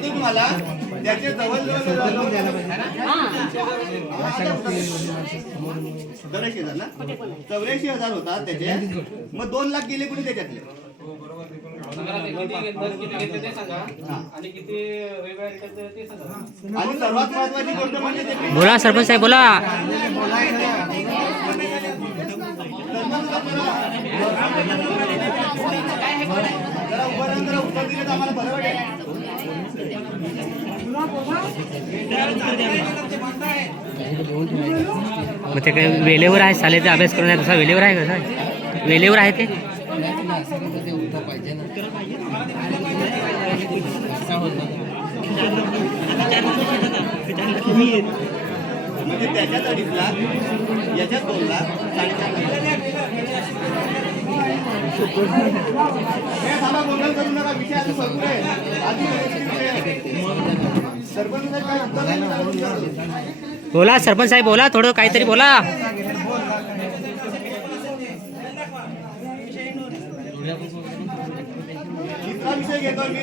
सांगतो तुम्हाला त्याचे जवळ चौऱ्याऐंशी हजार ना? चौऱ्याऐंशी हजार होता त्याचे. मग दोन लाख गेले कुठे त्याच्यातले? आणि सर्वात महत्वाची गोष्ट म्हणजे बोला सरपंच साहेब बोला. मग ते काय वेळेवर आहे सालेचा अभ्यास करून आहे तसा वेळेवर आहे कसं वेळेवर आहे ते? म्हणजे त्याच्यात अडीच लाख याच्यात बोलला लाख साडेचार बोला सरपंच साहेब बोला थोडं काहीतरी बोला. विषय घेतो मी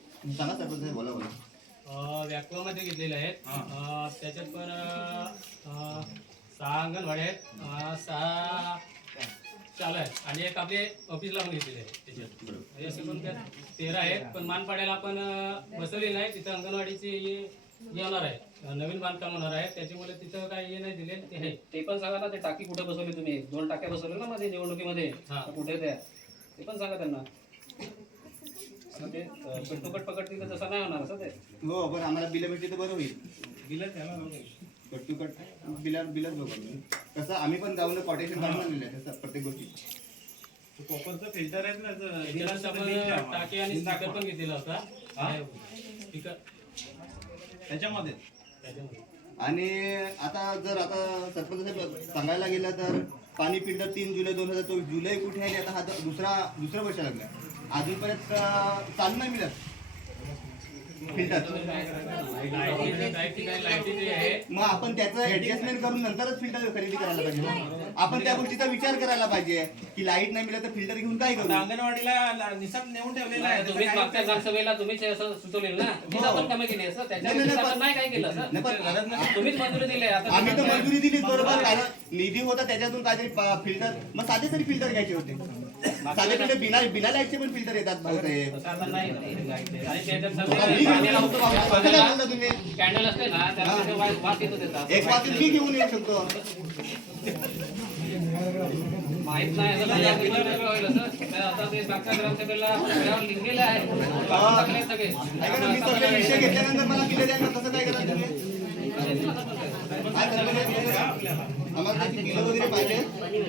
सरपंच साहेब बोला बोला. व्याक्वामध्ये घेतलेले आहेत. अ, त्याच्यात पण अ, सहा अंगणवाडी आहेत. अ, सहा चालू आहेत. आणि एक आपले ऑफिसला पण घेतलेले आहेत. त्याच्यात. म्हणजे असे पण त्यात तेरा आहेत. पण मानपाड्याला आपण अ, बसवलेलं आहे तिथं अंगणवाडीचे हे हे होणार आहे. अ, नवीन बांधकाम होणार आहे. त्याच्यामुळे तिथं काही हे नाही दिले. ते आहे. ते पण सांगा ना ते टाकी कुठे बसवली तुम्ही? दोन टाक्या बसवले ना मध्ये निवडणुकीमध्ये? तर कुठे त्या? ते पण सांगा त्यांना. मग ते अ, कट्टोकट पकडतील तर तसं नाही होणार असं ते? हो पण आम्हाला बिलं भेटली तर बरं होईल. कट टू कट बिला बिलच बघू कसं आम्ही पण जाऊन कॉटेशन काढून आणलेलं आहे तसं प्रत्येक गोष्टी. त्याच्यात आपण टाकी आणि स्टिकर पण घेतलेला होता स्टिकर त्याच्यामध्ये? त्याच्यामध्ये. आणि आता जर आता सरपंच साहेब सांगायला गेलं तर पाणी फिल्टर तीन जुलै दोन हजार चोवीस जुलै कुठे आहे? आता हा द- दुसरा दुसरा वर्ष लागला. अजूनपर्यंत चालू नाही मिळत. मग आपण त्याचं ऍडजस्टमेंट करून नंतरच फिल्टर खरेदी करायला पाहिजे. आपण त्या गोष्टीचा विचार करायला पाहिजे की लाइट नाही मिळत तर फिल्टर घेऊन काय करू? अंगणवाडीला निसाब नेऊन ठेवलेला आहे. तुम्हीच मागच्या ग्रामसभेला तुम्हीच असं सुचवलेलं ना? तीच आपण कामं केली असं? त्याच्या नाही, काय केलं असं? तुम्हीच मंजुरी दिली आता आम्ही तर मंजुरी दिली बरोबर. कारण निधी होता त्याच्यातून काहीतरी फिल्टर मग साधे तरी फिल्टर घ्यायचे होते. साधे फिल्टर बिना बिना लाईटचे पण फिल्टर येतात भाऊसाहेब तसं कॅन्डल असते ना त्याला एक वाजून मी घेऊन येऊ शकतो. माहीत नाही विषय घेतल्यानंतर मला कसं काय करा तुम्ही? आम्हाला वगैरे पाहिजे.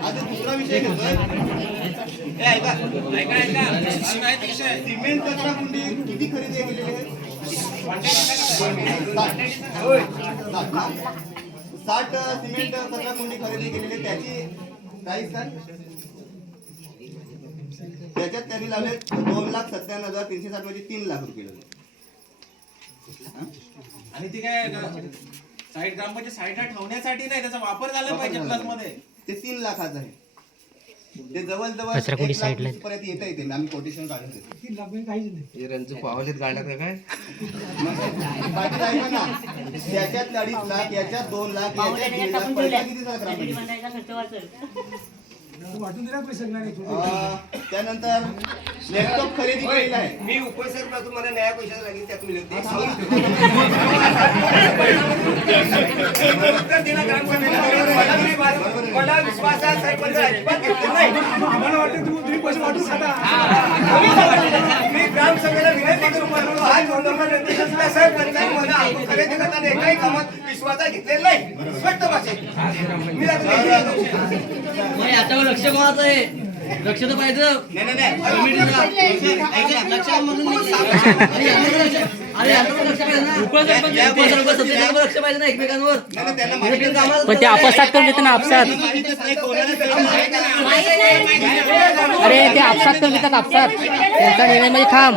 आता दुसरा विषय घेतोय. सिमेंट कचरा कुंडी किती खरेदी केलेली आहे साठ सिमेंट कचरा कुंडी खरेदी केलेली आहे. त्याची प्राइस सर त्याच्यात त्यांनी लावले दोन लाख सत्त्याण्णव हजार तीनशे साठ म्हणजे तीन लाख रुपये आणि ते काय साईड ग्रामपंचायत साईडला ठेवण्यासाठी नाही त्याचा वापर झाला पाहिजे प्लसमध्ये ते तीन लाखाचं आहे ते जवळ जवळ कचरा कुंडी एक लाख साईडला आहे. पर्यंत येता येते आम्ही कोटेशन काढून देतो. पावलेत गाड्यात काय? बाकी ऐका ना त्याच्यात अडीच लाख याच्यात दोन लाख याच्यात दीड लाख पैसा किती झाला ग्रामपंचायत त्यानंतर लॅपटॉप खरेदी केलेला आहे मी उपसर तुम्हाला न्याय पैशाचा लागेल त्यात मिळत मला विश्वास आहे सरपंच अजिबात घेतलं नाही. मी ग्रामसभेला विनंती करून हा सरपंचाने मला खरेदी करताना एकाही कामात विश्वासात घेतलेला नाही. स्पष्ट भाषेत. मी. याच्यावर लक्ष कोणाचं आहे? लक्ष तर पाहिजे. नाही नाही नाही. लक्ष अरे आता पण ते आपसात करून घेतात ना आपसात. अरे ते आपसात करून घेतात आपसात. त्यांचा निर्णय म्हणजे थांब.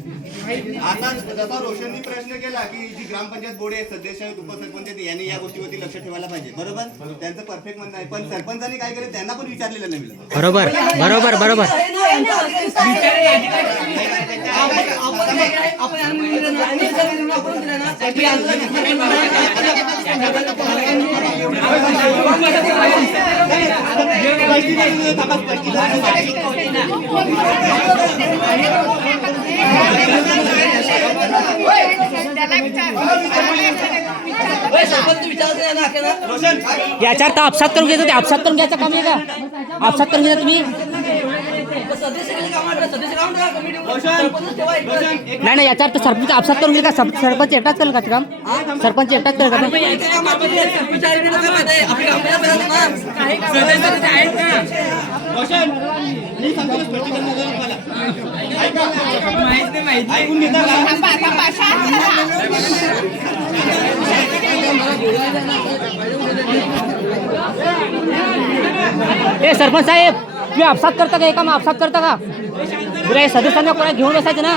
आता जसा रोशननी प्रश्न केला की जी ग्रामपंचायत बोर्ड आहे सदस्य आहेत उपसरपंच आहेत यांनी या गोष्टीवरती लक्ष ठेवायला पाहिजे. बरोबर? त्यांचं परफेक्ट म्हणणं आहे. पण सरपंचांनी काय केलं? त्यांना पण विचारलेलं नाही मिळत बरोबर. बरोबर बरोबर. आहे याच्यावर तर आपसात करून घ्यायचं ते आपसात करून घ्यायचं काम आहे का? आपसात करून घ्यायचं तुम्ही. नाही नाही याच्यावर तर सरपंच आपसात करून घ्या का? सरपंच एकटाच करेल का काम? सरपंच एकटाच करेल का ना. ए सरपंच साहेब! तुम्ही आपसात करता का? हे काम आपसात करता का? तुला हे सदस्यांना कोणा घेऊन बसायचं ना?